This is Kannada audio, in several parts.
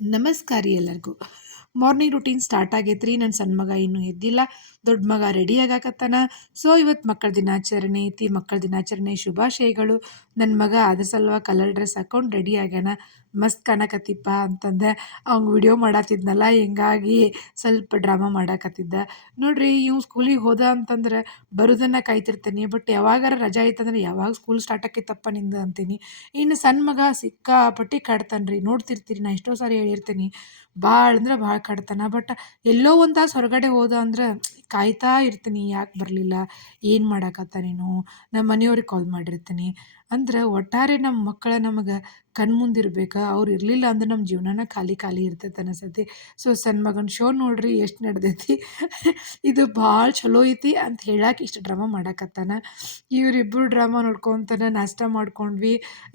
ನಮಸ್ಕಾರ ರೀ ಎಲ್ಲರಿಗೂ. ಮಾರ್ನಿಂಗ್ ರೂಟೀನ್ ಸ್ಟಾರ್ಟ್ ಆಗೈತ್ರಿ. ನನ್ನ ಸಣ್ಣ ಮಗ ಇನ್ನೂ ಎದ್ದಿಲ್ಲ. ದೊಡ್ಡ ಮಗ ರೆಡಿ ಆಗಾಕತ್ತಾನ. ಸೊ ಇವತ್ತು ಮಕ್ಕಳ ದಿನಾಚರಣೆ ಐತಿ. ಮಕ್ಕಳ ದಿನಾಚರಣೆ ಶುಭಾಶಯಗಳು. ನನ್ನ ಮಗ ಅದ್ರ ಸಲುವಾಗಿ ಕಲರ್ ಡ್ರೆಸ್ ಹಾಕೊಂಡು ರೆಡಿ ಆಗ್ಯಾನ. ಮಸ್ತ್ ಕಾಣಕತ್ತಿಪ್ಪ ಅಂತಂದೆ. ಅವ್ನು ವಿಡಿಯೋ ಮಾಡತ್ತಿದ್ನಲ್ಲ, ಹಿಂಗಾಗಿ ಸ್ವಲ್ಪ ಡ್ರಾಮಾ ಮಾಡಾಕತ್ತಿದ್ದ. ನೋಡ್ರಿ, ಇವ್ ಸ್ಕೂಲಿಗೆ ಹೋದ ಅಂತಂದ್ರೆ ಬರೋದನ್ನ ಕಾಯ್ತಿರ್ತೀನಿ. ಬಟ್ ಯಾವಾಗಾರ ರಜಾ ಐತಂದ್ರೆ ಯಾವಾಗ ಸ್ಕೂಲ್ ಸ್ಟಾರ್ಟ್ ಆಕೈತಪ್ಪ ನಿಂದು ಅಂತೀನಿ. ಇನ್ನು ಸಣ್ಣ ಮಗ ಸಿಕ್ಕಾಪಟ್ಟಿ ಕಾಡ್ತಾನ್ರಿ. ನೋಡ್ತಿರ್ತೀರಿ, ನಾ ಎಷ್ಟೋ ಸಾರಿ ಹೇಳಿರ್ತೀನಿ. ಭಾಳ ಅಂದ್ರೆ ಭಾಳ ಕಾಡ್ತಾನ. ಬಟ್ ಎಲ್ಲೋ ಒಂದು ತಾಸು ಹೊರಗಡೆ ಹೋದ ಅಂದ್ರೆ ಕಾಯ್ತಾ ಇರ್ತೀನಿ, ಯಾಕೆ ಬರಲಿಲ್ಲ, ಏನು ಮಾಡಾಕತ್ತಾನೇನೋ, ನಮ್ಮ ಮನೆಯವ್ರಿಗೆ ಕಾಲ್ ಮಾಡಿರ್ತೀನಿ. ಅಂದ್ರೆ ಒಟ್ಟಾರೆ ನಮ್ಮ ಮಕ್ಕಳು ನಮಗೆ ಕಣ್ಮುಂದಿರ್ಬೇಕು. ಅವ್ರು ಇರಲಿಲ್ಲ ಅಂದ್ರೆ ನಮ್ಮ ಜೀವನನ ಖಾಲಿ ಖಾಲಿ ಇರ್ತೈತೆ ಅನಿಸ್ತೈತಿ. ಸೊ ಸಣ್ಣ ಮಗನ ಶೋ ನೋಡ್ರಿ ಎಷ್ಟು ನಡೆದೈತಿ. ಇದು ಭಾಳ ಚಲೋ ಐತಿ ಅಂತ ಹೇಳಕ್ಕೆ ಇಷ್ಟು ಡ್ರಾಮಾ ಮಾಡಾಕತ್ತಾನ. ಇವರಿಬ್ಬರು ಡ್ರಾಮಾ ನೋಡ್ಕೊತಾನೆ ನಾಷ್ಟ ಮಾಡ್ಕೊಂಡ್ವಿ.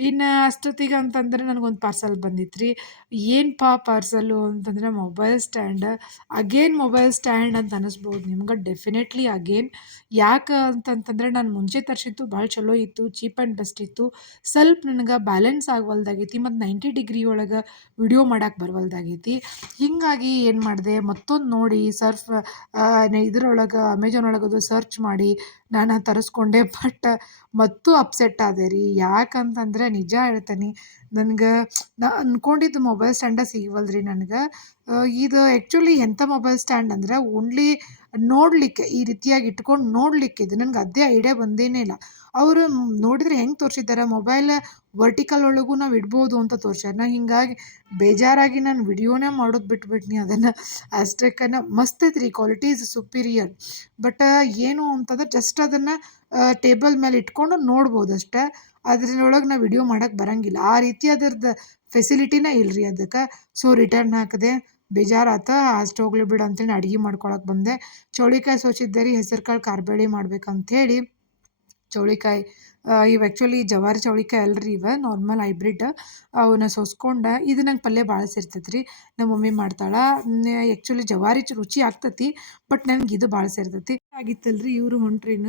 ಇನ್ನು ಅಷ್ಟೊತ್ತಿಗೆ ಅಂತಂದ್ರೆ ನನಗೊಂದು ಪಾರ್ಸಲ್ ಬಂದಿತ್ತು ರೀ. ಏನಪ್ಪಾ ಪಾರ್ಸಲ್ಲು ಅಂತಂದ್ರೆ mobile stand. Again mobile stand ಅಂತ ಅನ್ನಿಸ್ಬೋದು ನಿಮ್ಗೆ. Definitely again. ಯಾಕೆ ಅಂತಂತಂದ್ರೆ ನಾನು ಮುಂಚೆ ತರಿಸಿದ್ದು ಭಾಳ ಚಲೋ ಇತ್ತು, ಚೀಪ್ ಆ್ಯಂಡ್ ಬೆಸ್ಟ್ ಇತ್ತು. ಸ್ವಲ್ಪ ನನಗೆ ಬ್ಯಾಲೆನ್ಸ್ ಆಗವಲ್ದಾಗೈತಿ ಮತ್ತು 90 ಡಿಗ್ರಿ ಒಳಗೆ ವಿಡಿಯೋ ಮಾಡಕ್ಕೆ ಬರವಲ್ದಾಗೈತಿ. ಹೀಗಾಗಿ ಏನು ಮಾಡಿದೆ, ಮತ್ತೊಂದು ನೋಡಿ ಸರ್ಫ್ ಇದ್ರೊಳಗೆ ಅಮೆಜಾನ್ ಒಳಗದು ಸರ್ಚ್ ಮಾಡಿ ನಾನು ತರಿಸ್ಕೊಂಡೆ. ಬಟ್ ಮತ್ತೂ ಅಪ್ಸೆಟ್ ಆದೆ ರೀ. ಯಾಕಂತಂದ್ರೆ ನಿಜ ಹೇಳ್ತೀನಿ, ನನ್ಗೆ ನಾ ಅಂದ್ಕೊಂಡಿದ್ದು ಮೊಬೈಲ್ ಸ್ಟ್ಯಾಂಡ ಸಿಗವಲ್ದು ರೀ ನನಗೆ. ಇದು ಆ್ಯಕ್ಚುಲಿ ಎಂಥ ಮೊಬೈಲ್ ಸ್ಟ್ಯಾಂಡ್ ಅಂದ್ರೆ ಓನ್ಲಿ ನೋಡಲಿಕ್ಕೆ ಈ ರೀತಿಯಾಗಿ ಇಟ್ಕೊಂಡು ನೋಡಲಿಕ್ಕೆ. ಇದು ನನಗೆ ಅದೇ ಐಡಿಯಾ ಬಂದೇನೇ ಇಲ್ಲ. ಅವರು ನೋಡಿದ್ರೆ ಹೆಂಗೆ ತೋರಿಸಿದ್ದಾರೆ, ಮೊಬೈಲ್ ವರ್ಟಿಕಲ್ ಒಳಗೂ ನಾವು ಇಡ್ಬೋದು ಅಂತ ತೋರ್ಸ್ಯಾರ. ನಾ ಹಿಂಗಾಗಿ ಬೇಜಾರಾಗಿ ನಾನು ವಿಡಿಯೋನೇ ಮಾಡೋದು ಬಿಟ್ಬಿಟ್ನಿ ಅದನ್ನು. ಅಷ್ಟಕ್ಕನ ಮಸ್ತ್ ಐತ್ರಿ, ಕ್ವಾಲಿಟಿ ಇಸ್ ಸುಪೀರಿಯರ್. ಬಟ್ ಏನು ಅಂತಂದ್ರೆ ಜಸ್ಟ್ ಅದನ್ನು ಟೇಬಲ್ ಮೇಲೆ ಇಟ್ಕೊಂಡು ನೋಡ್ಬೋದು ಅಷ್ಟೇ. ಅದ್ರೊಳಗೆ ನಾವು ವಿಡಿಯೋ ಮಾಡಕ್ಕೆ ಬರಂಗಿಲ್ಲ. ಆ ರೀತಿ ಅದರದ್ದು ಫೆಸಿಲಿಟಿನೇ ಇಲ್ಲರಿ ಅದಕ್ಕೆ. ಸೊ ರಿಟರ್ನ್ ಹಾಕಿದೆ. ಬೇಜಾರಾತ. ಅಷ್ಟು ಹೋಗ್ಲಿ ಬಿಡು ಅಂತೇಳಿ ಅಡ್ಗೆ ಮಾಡ್ಕೊಳಕ್ಕೆ ಬಂದೆ. ಚೌಳಿಕಾಯಿ ಸೋಸಿದ್ದೆ ರೀ, ಹೆಸರು ಕಾಳು ಕಾರ್ಬೇಳೆ ಮಾಡ್ಬೇಕಂಥೇಳಿ. ಚೌಳಿಕಾಯಿ ಇವು ಆ್ಯಕ್ಚುಲಿ ಜವಾರಿ ಚೌಳಿಕಾಯಿ ಅಲ್ರಿ, ಇವು ನಾರ್ಮಲ್ ಹೈಬ್ರಿಡ್. ಅವನ್ನ ಸೋಸ್ಕೊಂಡು ಇದು ನಂಗೆ ಪಲ್ಯ ಭಾಳ ಸೇರ್ತೈತೆ ರೀ. ನಮ್ಮ ಮಮ್ಮಿ ಮಾಡ್ತಾಳೆ. ಆ್ಯಕ್ಚುಲಿ ಜವಾರಿ ರುಚಿ ಆಗ್ತೈತಿ, ಬಟ್ ನನಗೆ ಇದು ಭಾಳ ಸೇರ್ತೈತಿ. ಆಗಿತ್ತಲ್ರಿ, ಇವರು ಹೊಂಟ್ರಿನ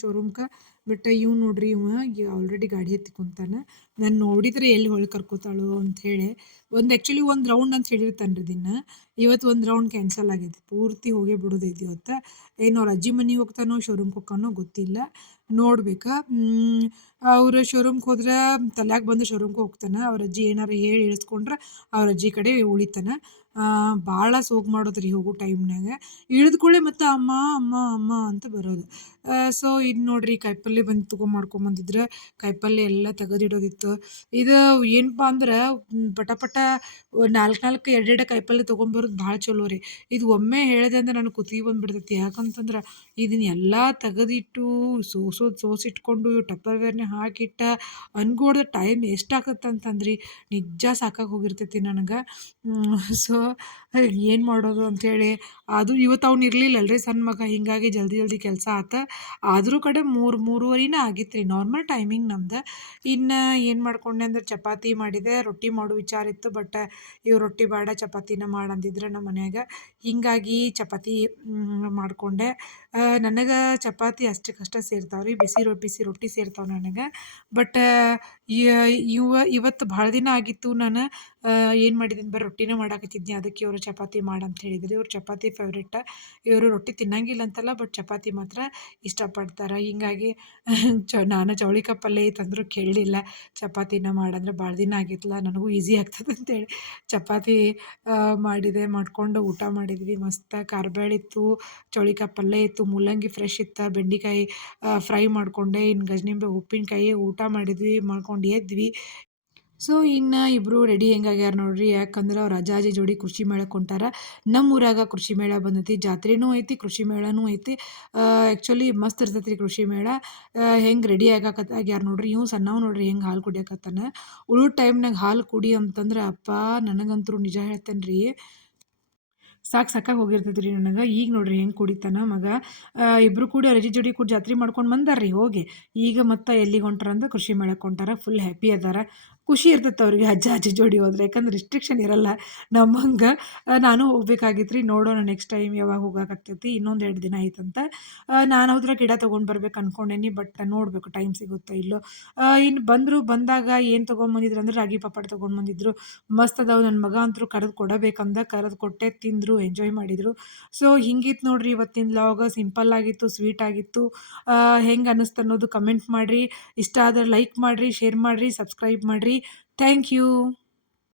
ಶೋರೂಮ್ಗೆ. ಬಟ್ ಇವ್ ನೋಡ್ರಿ, ಆಲ್ರೆಡಿ ಗಾಡಿ ಹತ್ತಿ ಕುಂತಾನ. ನಾನು ನೋಡಿದರೆ ಎಲ್ಲಿ ಹೊಳ್ ಕರ್ಕೋತಾಳೋ ಅಂಥೇಳಿ. ಆ್ಯಕ್ಚುಲಿ ಒಂದು ರೌಂಡ್ ಅಂತ ಹೇಳಿರ್ತಾನೆ ರೀ ದಿನ. ಇವತ್ತು ಒಂದು ರೌಂಡ್ ಕ್ಯಾನ್ಸಲ್ ಆಗೈತಿ. ಪೂರ್ತಿ ಹೋಗೇ ಬಿಡೋದೈತಿ ಇವತ್ತು. ಏನು ಅವ್ರ ಅಜ್ಜಿ ಮನೆಗೆ ಹೋಗ್ತಾನೋ ಶೋರೂಮ್ಗೆ ಹೋಗ್ತಾನೋ ಗೊತ್ತಿಲ್ಲ, ನೋಡ್ಬೇಕು. ಅವ್ರು ಶೋರೂಮ್ಗೆ ಹೋದ್ರೆ ತಲ್ಯಾಗ ಬಂದು ಶೋರೂಮ್ಗೆ ಹೋಗ್ತಾನೆ. ಅವ್ರ ಅಜ್ಜಿ ಏನಾರು ಹೇಳಿ ಇಳಿಸ್ಕೊಂಡ್ರೆ ಅವ್ರ ಅಜ್ಜಿ ಕಡೆ ಉಳಿತಾನೆ. ಭಾಳ ಸೋಗು ಮಾಡೋದು ರೀ ಹೋಗೋ ಟೈಮ್ನಾಗ. ಇಳಿದ ಕೂಡಲೇ ಮತ್ತೆ ಅಮ್ಮ ಅಮ್ಮ ಅಮ್ಮ ಅಂತ ಬರೋದು. ಸೊ ಇದು ನೋಡ್ರಿ, ಕಾಯಿಪಲ್ಯ ಬಂದು ಮಾಡ್ಕೊಂಬಂದಿದ್ರೆ ಕಾಯಿಪಲ್ಯ ಎಲ್ಲ ತೆಗೆದಿಡೋದಿತ್ತು. ಇದು ಏನಪ್ಪ ಅಂದ್ರೆ ಪಟ ಪಟ 4 ಎರಡೆರಡು ಕಾಯಿಪಲ್ಯ ತೊಗೊಂಬರೋದು ಭಾಳ ಚಲೋ ರೀ. ಇದು ಒಮ್ಮೆ ಹೇಳಿದೆ ಅಂದ್ರೆ ನನಗೆ ಕುತ್ತಿಗೆ ಬಂದುಬಿಡ್ತೈತಿ. ಯಾಕಂತಂದ್ರೆ ಇದನ್ನ ಎಲ್ಲ ತೆಗೆದಿಟ್ಟು ಸೋಸಿಟ್ಕೊಂಡು ಟಪ್ಪರ್ವೇರ್ನಾಗ ಹಾಕಿಟ್ಟ ಅನ್ಕೋಡ್ದ ಟೈಮ್ ಎಷ್ಟಾಗತ್ತೆ ಅಂತಂದ್ರಿ, ನಿಜ ಸಾಕಾಗಿ ಹೋಗಿರ್ತೈತಿ ನನಗೆ. ಸೊ ಏನು ಮಾಡೋದು ಅಂಥೇಳಿ. ಅದು ಇವತ್ತು ಅವ್ನು ಇರಲಿಲ್ಲಲ್ರಿ ಸಣ್ಣ ಮಗ, ಹೀಗಾಗಿ ಜಲ್ದಿ ಜಲ್ದಿ ಕೆಲಸ ಆತ. ಆದರೂ ಕಡೆ 3-3:30 ಆಗಿತ್ತು ರೀ ನಾರ್ಮಲ್ ಟೈಮಿಂಗ್ ನಮ್ದು. ಇನ್ನು ಏನು ಮಾಡ್ಕೊಂಡೆ ಅಂದ್ರೆ ಚಪಾತಿ ಮಾಡಿದೆ. ರೊಟ್ಟಿ ಮಾಡೋ ವಿಚಾರ ಇತ್ತು, ಬಟ್ ಇವ್ರು ರೊಟ್ಟಿ ಬೇಡ ಚಪಾತಿನ ಮಾಡಂದಿದ್ರೆ ನಮ್ಮ ಮನ್ಯಾಗ. ಹೀಗಾಗಿ ಚಪಾತಿ ಮಾಡಿಕೊಂಡೆ. ನನಗೆ ಚಪಾತಿ ಅಷ್ಟಕ್ಕಷ್ಟೇ ಸೇರ್ತಾವೆ ರೀ. ಬಿಸಿ ರೊಟ್ಟಿ ಸೇರ್ತಾವೆ ನನಗೆ. ಬಟ್ ಇವತ್ತು ಭಾಳ ದಿನ ಆಗಿತ್ತು ನಾನು ಏನು ಮಾಡಿದ್ದೀನಿ, ಬರೀ ರೊಟ್ಟಿನೇ ಮಾಡಾಕತ್ತಿದ್ನಿ. ಅದಕ್ಕೆ ಇವರು ಚಪಾತಿ ಮಾಡಂತ ಹೇಳಿದ್ರು. ಇವ್ರು ಚಪಾತಿ ಫೇವ್ರೇಟ. ಇವರು ರೊಟ್ಟಿ ತಿನ್ನಂಗಿಲ್ಲ ಅಂತಲ್ಲ, ಬಟ್ ಚಪಾತಿ ಮಾತ್ರ ಇಷ್ಟಪಡ್ತಾರೆ. ಹೀಗಾಗಿ ನಾನು ಚೌಳಿಕಾಯಿ ಪಲ್ಯ ಐತಂದ್ರೂ ಕೇಳಲಿಲ್ಲ. ಚಪಾತಿನ ಮಾಡಂದ್ರೆ ಭಾಳ ದಿನ ಆಗಿತ್ತಲ್ಲ, ನನಗೂ ಈಸಿ ಆಗ್ತದೆ ಅಂತೇಳಿ ಚಪಾತಿ ಮಾಡ್ಕೊಂಡು ಊಟ ಮಾಡಿದ್ವಿ. ಮಸ್ತ್ ಕಾರ್ಬೇಳೆ ಇತ್ತು, ಚೌಳಿಕಾಯಿ ಪಲ್ಯ ಇತ್ತು, ಮೂಲಂಗಿ ಫ್ರೆಶ್ ಇತ್ತು, ಬೆಂಡೆಕಾಯಿ ಫ್ರೈ ಮಾಡಿಕೊಂಡೆ. ಇನ್ನು ಗಜನಿಂಬೆ ಉಪ್ಪಿನಕಾಯಿ ಊಟ ಮಾಡ್ಕೊಂಡು ಎದ್ವಿ. ಸೊ ಇನ್ನು ಇಬ್ಬರು ರೆಡಿ ಹೆಂಗಾಗ್ಯಾರ ನೋಡ್ರಿ. ಯಾಕಂದ್ರೆ ಅವ್ರು ಅಜ್ಜಾಜಿ ಜೋಡಿ ಕೃಷಿ ಮೇಳಕ್ಕೆ ಹೊಂಟಾರ. ನಮ್ಮ ಊರಾಗ ಕೃಷಿ ಮೇಳ ಬಂದೈತಿ, ಜಾತ್ರೆನೂ ಐತಿ, ಕೃಷಿ ಮೇಳನೂ ಐತಿ. ಆ್ಯಕ್ಚುಲಿ ಮಸ್ತ್ ಇರ್ತೈತಿ ರೀ ಕೃಷಿ ಮೇಳ. ಹೆಂಗೆ ರೆಡಿ ಆಗ್ಯಾರ ನೋಡ್ರಿ. ಇವು ಸಣ್ಣವು ನೋಡ್ರಿ ಹೆಂಗೆ ಹಾಲು ಕುಡಿಯಕತ್ತಾನ. ಉಳಿದ ಟೈಮ್ನಾಗ ಹಾಲು ಕುಡಿ ಅಂತಂದ್ರೆ ಅಪ್ಪ ನನಗಂತೂ ನಿಜ ಹೇಳ್ತೇನೆ ರೀ, ಸಾಕಾಗಿ ಹೋಗಿರ್ತೈತಿ ರೀ ನನಗೆ. ಈಗ ನೋಡ್ರಿ ಹೆಂಗೆ ಕುಡಿತಾನ ಮಗ. ಇಬ್ಬರು ಕೂಡಿ ಅವ್ರ ಅಜ್ಜಿ ಜೋಡಿ ಕೂಡ ಜಾತ್ರೆ ಮಾಡ್ಕೊಂಡು ಬಂದಾರ ರೀ ಹೋಗಿ. ಈಗ ಮತ್ತೆ ಎಲ್ಲಿಗೆ ಹೊಂಟಾರ ಅಂದ್ರೆ ಕೃಷಿ ಮೇಳಕ್ಕೆ ಹೊಂಟಾರ. ಫುಲ್ ಹ್ಯಾಪಿ ಅದಾರ. ಖುಷಿ ಇರ್ತೈತೆ ಅವ್ರಿಗೆ ಅಜ್ಜ, ಅಜ್ಜಿ ಜೋಡಿ ಹೋದ್ರೆ. ಯಾಕಂದ್ರೆ ರಿಸ್ಟ್ರಿಕ್ಷನ್ ಇರಲ್ಲ ನಮ್ಮಂಗೆ. ನಾನು ಹೋಗ್ಬೇಕಾಗಿತ್ತು ರೀ. ನೋಡೋಣ ನೆಕ್ಸ್ಟ್ ಟೈಮ್ ಯಾವಾಗ ಹೋಗಕ್ಕಾಗ್ತೈತಿ. ಇನ್ನೊಂದು 2 ದಿನ ಐತಂತ. ನಾನು ಹೋದ್ರೆ ಗಿಡ ತೊಗೊಂಡು ಬರ್ಬೇಕು ಅನ್ಕೊಂಡೇನಿ. ಬಟ್ ನೋಡಬೇಕು ಟೈಮ್ ಸಿಗುತ್ತೋ ಇಲ್ಲೋ. ಇನ್ನು ಬಂದಾಗ ಏನು ತೊಗೊಂಬಂದಿದ್ರು ಅಂದ್ರೆ ರಾಗಿ ಪಾಪಡ್ ತೊಗೊಂಡು ಬಂದಿದ್ರು. ಮಸ್ತ್ ಅದಾವು. ನನ್ನ ಮಗ ಅಂತೂ ಕರೆದು ಕೊಡಬೇಕಂದ ಕರೆದು ಕೊಟ್ಟೆ, ತಿಂದರು, ಎಂಜಾಯ್ ಮಾಡಿದರು. ಸೊ ಹಿಂಗಿತ್ತು ನೋಡ್ರಿ ಇವತ್ತಿನ ವ್ಲಾಗ್. ಸಿಂಪಲ್ ಆಗಿತ್ತು, ಸ್ವೀಟ್ ಆಗಿತ್ತು. ಹೆಂಗೆ ಅನ್ನಿಸ್ತು ಅನ್ನೋದು ಕಮೆಂಟ್ ಮಾಡಿರಿ. ಇಷ್ಟ ಆದರೆ ಲೈಕ್ ಮಾಡಿರಿ, ಶೇರ್ ಮಾಡಿರಿ, ಸಬ್ಸ್ಕ್ರೈಬ್ ಮಾಡಿರಿ. Thank you.